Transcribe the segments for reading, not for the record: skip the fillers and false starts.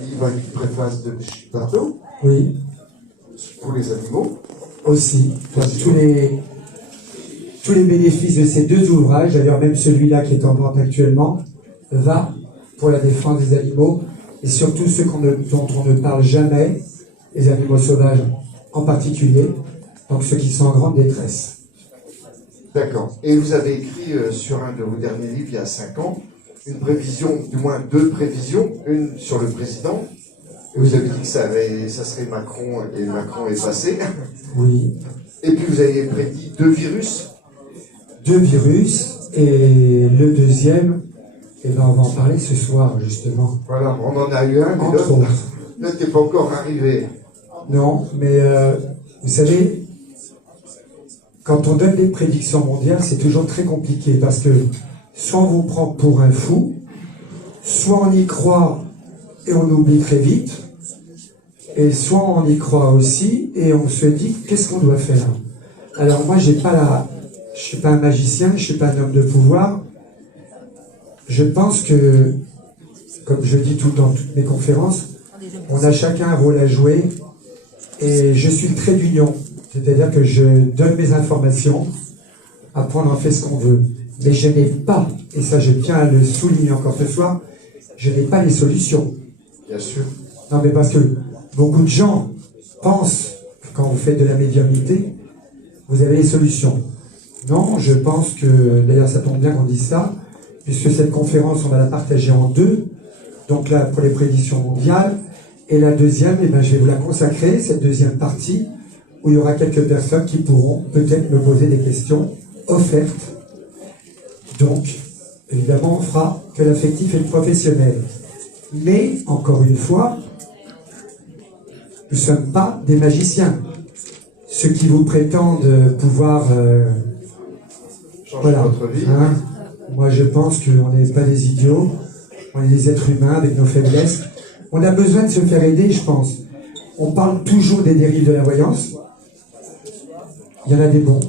Livre avec une préface de Brigitte Bardot. Oui. Pour les animaux. Aussi. Donc, tous les bénéfices de ces deux ouvrages, d'ailleurs même celui-là qui est en vente actuellement, va pour la défense des animaux, et surtout ceux dont on ne parle jamais, les animaux sauvages en particulier, donc ceux qui sont en grande détresse. D'accord. Et vous avez écrit sur un de vos derniers livres, il y a 5 ans, une prévision, du moins 2 prévisions, une sur le président. Et vous avez dit que ça serait Macron, et Macron est passé. Oui. Et puis vous avez prédit 2 virus. 2 virus, et le deuxième, eh ben on va en parler ce soir, justement. Voilà, on en a eu un, mais Entre autres. l'autre n'est pas encore arrivé. Non, mais vous savez, quand on donne des prédictions mondiales, c'est toujours très compliqué, parce que soit on vous prend pour un fou, soit on y croit et on oublie très vite, et soit on y croit aussi et on se dit qu'est-ce qu'on doit faire. Alors moi je suis pas un magicien, je suis pas un homme de pouvoir. Je pense que, comme je dis tout dans toutes mes conférences, on a chacun un rôle à jouer, et je suis le trait d'union, c'est-à-dire que je donne mes informations, après on en fait ce qu'on veut. Mais je n'ai pas, et ça je tiens à le souligner encore ce soir, je n'ai pas les solutions. Bien sûr. Non, mais parce que beaucoup de gens pensent que quand vous faites de la médiumnité, vous avez les solutions. Non, je pense que, d'ailleurs ça tombe bien qu'on dise ça, puisque cette conférence on va la partager en 2, donc là pour les prédictions mondiales, et la deuxième, eh ben, je vais vous la consacrer, cette deuxième partie, où il y aura quelques personnes qui pourront peut-être me poser des questions offertes. Donc, évidemment, on fera que l'affectif et le professionnel. Mais, encore une fois, nous ne sommes pas des magiciens. Ceux qui vous prétendent pouvoir... Changer votre vie. Hein, moi, je pense qu'on n'est pas des idiots. On est des êtres humains avec nos faiblesses. On a besoin de se faire aider, je pense. On parle toujours des dérives de la voyance. Il y en a des bons.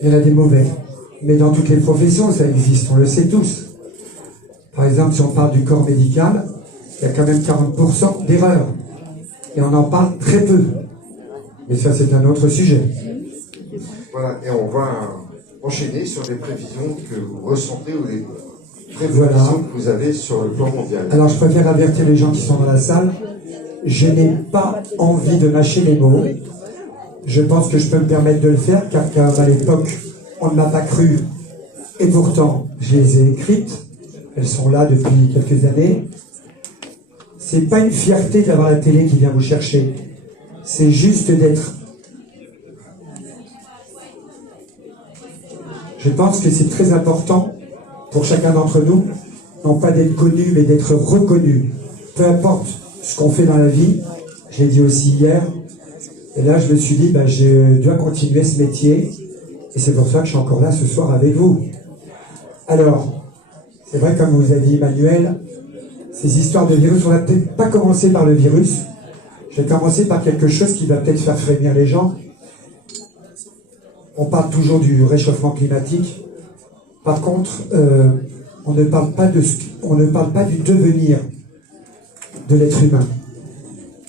Il y en a des mauvais. Mais dans toutes les professions, ça existe, on le sait tous. Par exemple, si on parle du corps médical, il y a quand même 40% d'erreurs. Et on en parle très peu. Mais ça, c'est un autre sujet. Voilà, et on va enchaîner sur les prévisions que vous ressentez ou les prévisions que vous avez sur le plan mondial. Alors, je préfère avertir les gens qui sont dans la salle. Je n'ai pas envie de mâcher les mots. Je pense que je peux me permettre de le faire, car à l'époque, on ne m'a pas cru. Et pourtant, je les ai écrites. Elles sont là depuis quelques années. C'est pas une fierté d'avoir la télé qui vient vous chercher. C'est juste d'être... Je pense que c'est très important pour chacun d'entre nous, non pas d'être connu, mais d'être reconnu. Peu importe ce qu'on fait dans la vie, je l'ai dit aussi hier, et là je me suis dit, je dois continuer ce métier, et c'est pour ça que je suis encore là ce soir avec vous. Alors, c'est vrai, comme vous a dit Emmanuel, ces histoires de virus, on va peut-être pas commencer par le virus, je vais commencer par quelque chose qui va peut-être faire frémir les gens. On parle toujours du réchauffement climatique. Par contre, on ne parle pas du devenir de l'être humain.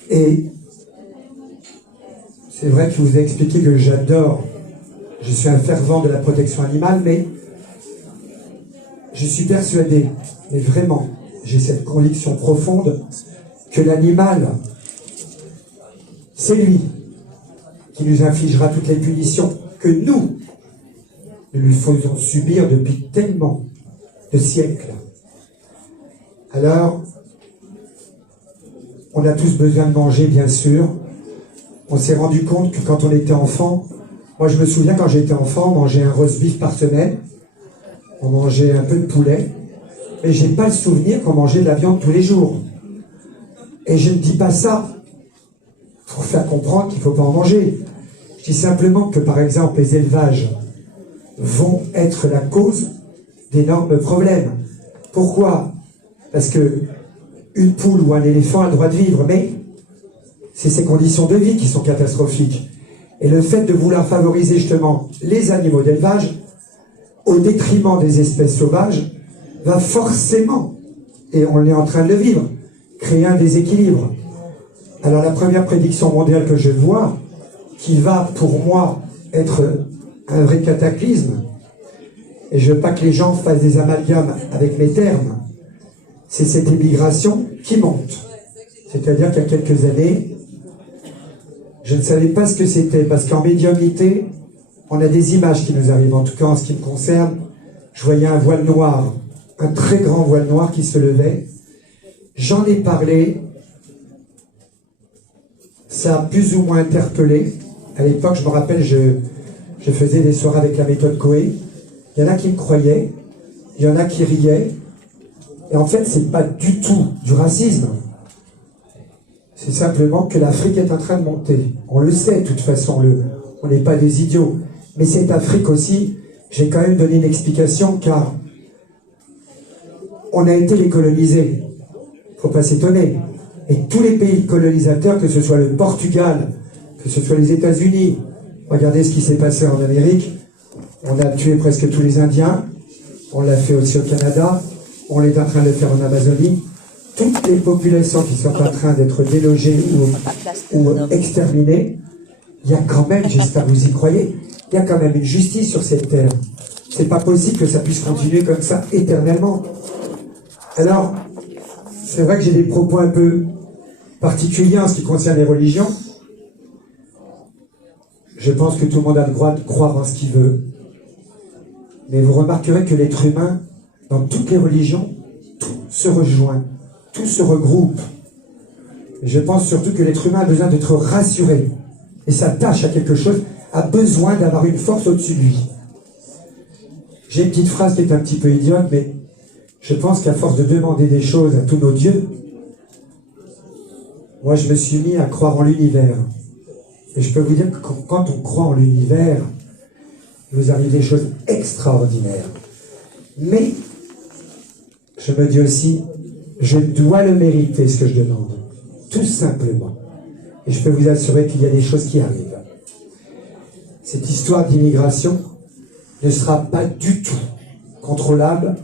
Et c'est vrai que je vous ai expliqué que j'adore, je suis un fervent de la protection animale, mais je suis persuadé, mais vraiment, j'ai cette conviction profonde, que l'animal, c'est lui qui nous infligera toutes les punitions que nous lui faisons subir depuis tellement de siècles. Alors, on a tous besoin de manger, bien sûr. On s'est rendu compte que quand on était enfant, moi je me souviens quand j'étais enfant, on mangeait un roast beef par semaine, on mangeait un peu de poulet, mais j'ai pas le souvenir qu'on mangeait de la viande tous les jours. Et je ne dis pas ça pour faire comprendre qu'il ne faut pas en manger. Je dis simplement que, par exemple, les élevages vont être la cause d'énormes problèmes. Pourquoi? Parce que une poule ou un éléphant a le droit de vivre, mais c'est ses conditions de vie qui sont catastrophiques. Et le fait de vouloir favoriser justement les animaux d'élevage au détriment des espèces sauvages va forcément, et on est en train de le vivre, créer un déséquilibre. Alors la première prédiction mondiale que je vois, qui va pour moi être un vrai cataclysme, et je veux pas que les gens fassent des amalgames avec mes termes, c'est cette émigration qui monte. C'est-à-dire qu'il y a quelques années, je ne savais pas ce que c'était, parce qu'en médiumnité, on a des images qui nous arrivent. En tout cas, en ce qui me concerne, je voyais un voile noir, un très grand voile noir qui se levait. J'en ai parlé, ça a plus ou moins interpellé. À l'époque, je me rappelle, je faisais des soirées avec la méthode Coué. Il y en a qui me croyaient, il y en a qui riaient. Et en fait, c'est pas du tout du racisme. C'est simplement que l'Afrique est en train de monter. On le sait, de toute façon, on n'est pas des idiots. Mais cette Afrique aussi, j'ai quand même donné une explication, car on a été les colonisés. Faut pas s'étonner. Et tous les pays colonisateurs, que ce soit le Portugal, que ce soit les États-Unis, regardez ce qui s'est passé en Amérique. On a tué presque tous les Indiens. On l'a fait aussi au Canada. On est en train de le faire en Amazonie. Toutes les populations qui sont en train d'être délogées ou exterminées, il y a quand même, j'espère que vous y croyez, il y a quand même une justice sur cette terre. C'est pas possible que ça puisse continuer comme ça éternellement. Alors, c'est vrai que j'ai des propos un peu particuliers en ce qui concerne les religions. Je pense que tout le monde a le droit de croire en ce qu'il veut. Mais vous remarquerez que l'être humain, dans toutes les religions, tout se rejoint, tout se regroupe. Et je pense surtout que l'être humain a besoin d'être rassuré. Et s'attache à quelque chose, a besoin d'avoir une force au-dessus de lui. J'ai une petite phrase qui est un petit peu idiote, mais je pense qu'à force de demander des choses à tous nos dieux, moi je me suis mis à croire en l'univers. Et je peux vous dire que quand on croit en l'univers, il vous arrive des choses extraordinaires. Mais, je me dis aussi, je dois le mériter, ce que je demande. Tout simplement. Et je peux vous assurer qu'il y a des choses qui arrivent. Cette histoire d'immigration ne sera pas du tout contrôlable